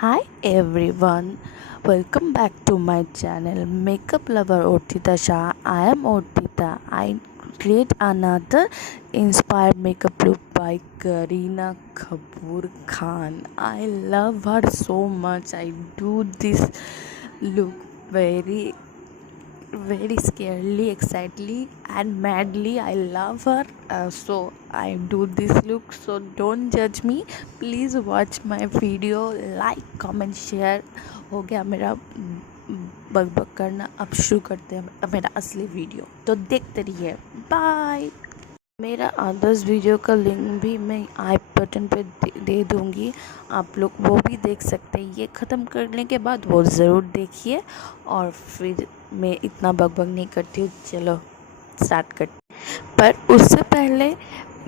Hi everyone, welcome back to my channel Makeup Lover Arthitasaha. I am Arthita. I create another inspired makeup look by Kareena Kapoor Khan. I love her so much. I do this look very scarily, excitedly, and madly. I love her, so I do this look. So don't judge me. Please watch my video, like, comment, share. हो गया मेरा bug bug करना. अब शुरू करते हैं मेरा असली वीडियो. तो देखते रहिए. बाय. मेरा अदर्स वीडियो का लिंक भी मैं आई बटन पे दे दूँगी. आप लोग वो भी देख सकते हैं. ये ख़त्म करने के बाद वो ज़रूर देखिए. और फिर मैं इतना बकबक नहीं करती हूँ. चलो स्टार्ट करते. पर उससे पहले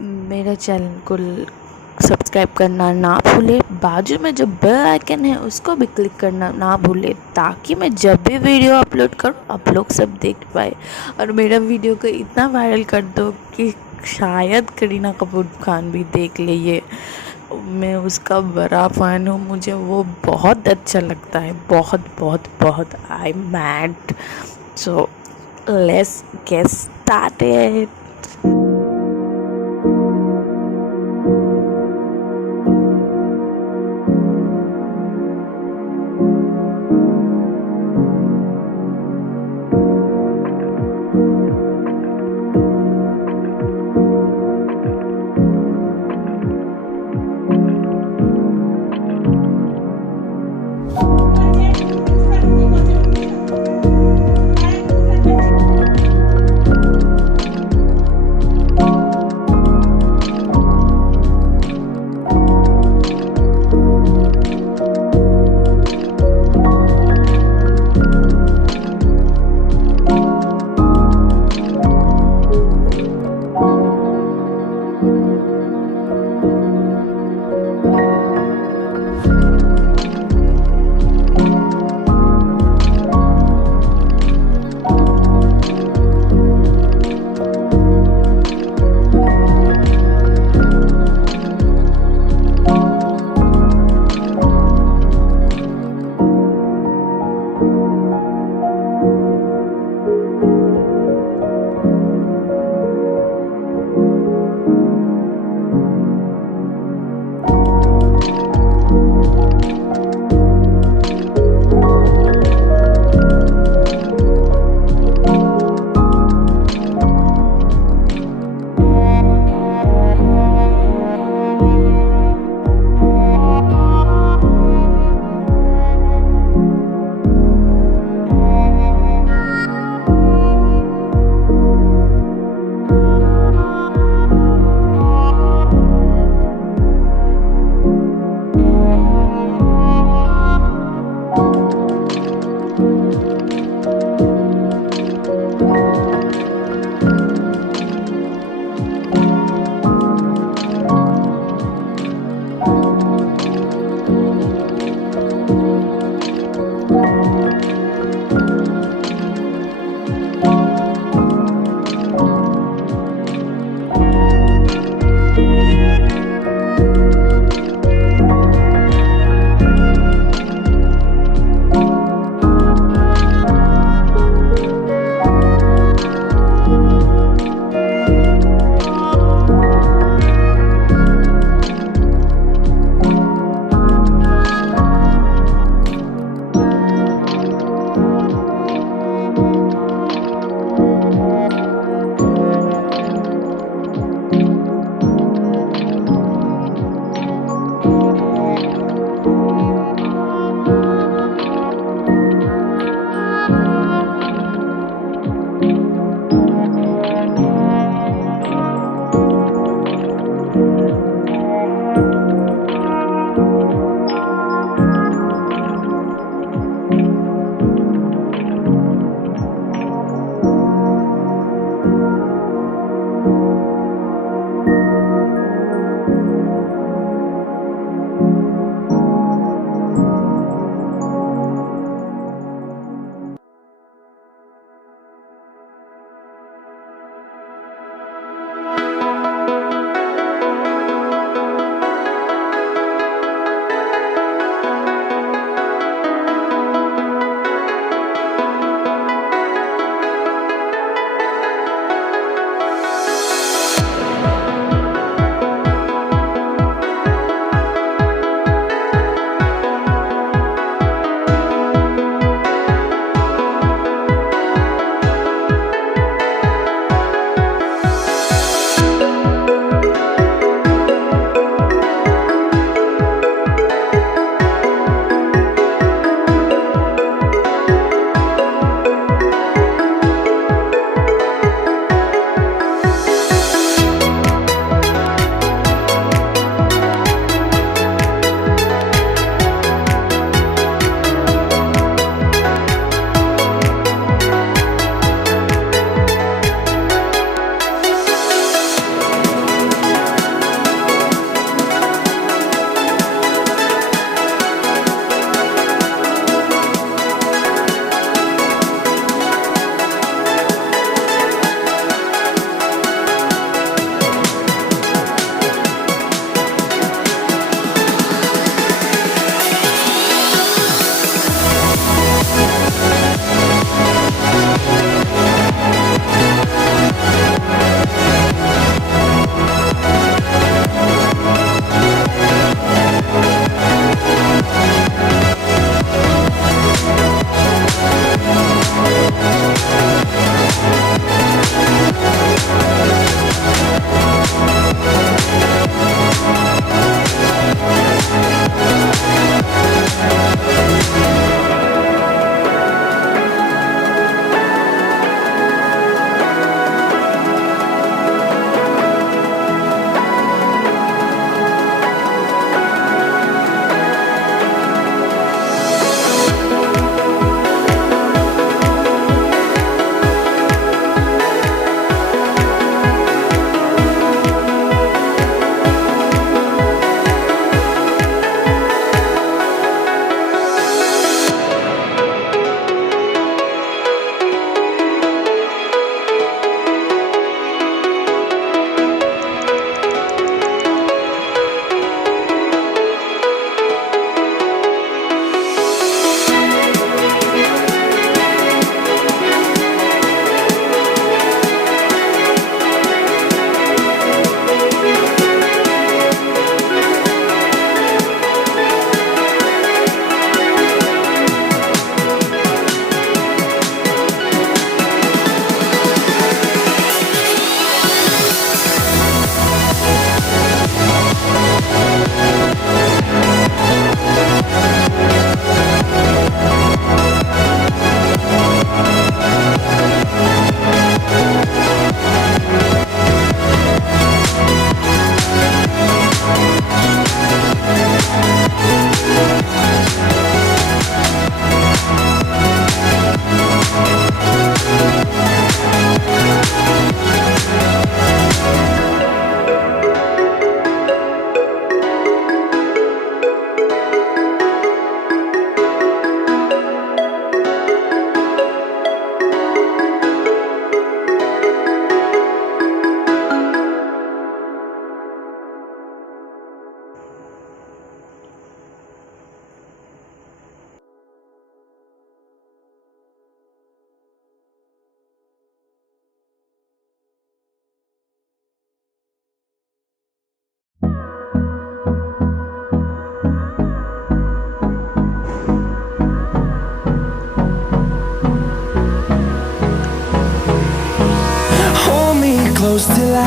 मेरे चैनल को सब्सक्राइब करना ना भूले. बाजू में जो बेल आइकन है उसको भी क्लिक करना ना भूले, ताकि मैं जब भी वीडियो अपलोड करूँ आप लोग सब देख पाए. और मेरा वीडियो को इतना वायरल कर दो कि शायद करीना कपूर खान भी देख ले. ये मैं उसका बड़ा फ़ैन हूँ. मुझे वो बहुत अच्छा लगता है. बहुत बहुत बहुत. I mad. So let's get started.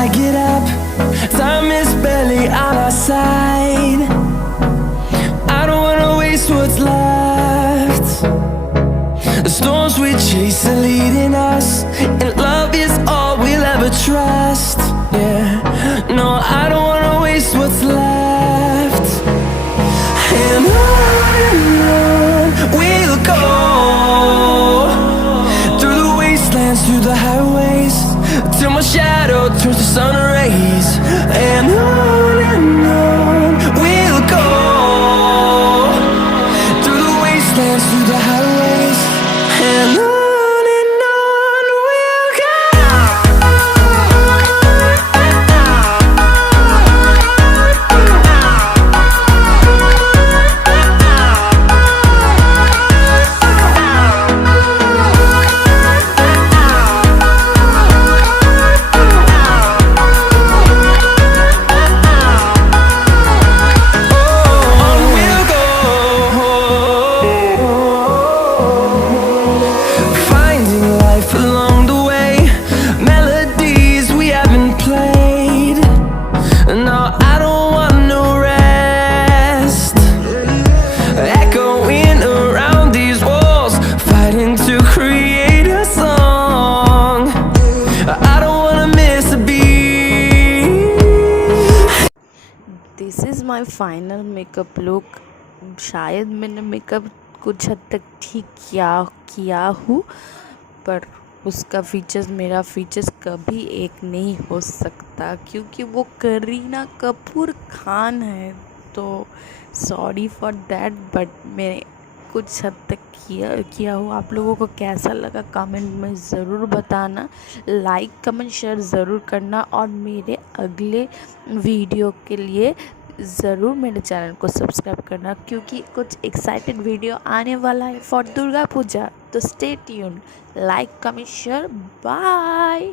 I get up, time is barely on our side. I don't wanna waste what's left. The storms we chase are leading us, and love is all we'll ever trust. Yeah, no, I don't wanna waste what's left. And on we'll go, through the wastelands, through the highways, till my shadow turns to sun rays. And on we'll go, through the wastelands, through the highways, and on we'll go. Along the way, melodies we haven't played. No, I don't want no rest. Echoing around these walls, fighting to create a song. I don't wanna miss a beat. This is my final makeup look. शायद मैंने मेकअप कुछ हद तक ठीक किया हूँ, पर उसका फीचर्स मेरा फीचर्स कभी एक नहीं हो सकता, क्योंकि वो करीना कपूर खान है। तो सॉरी फॉर दैट, बट मैं कुछ हद तक किया हूँ। आप लोगों को कैसा लगा कमेंट में ज़रूर बताना, लाइक कमेंट शेयर ज़रूर करना, और मेरे अगले वीडियो के लिए ज़रूर मेरे चैनल को सब्सक्राइब करना, क्योंकि कुछ एक्साइटेड वीडियो आने वाला है फॉर दुर्गा पूजा। तो stay tune, like comment share, bye.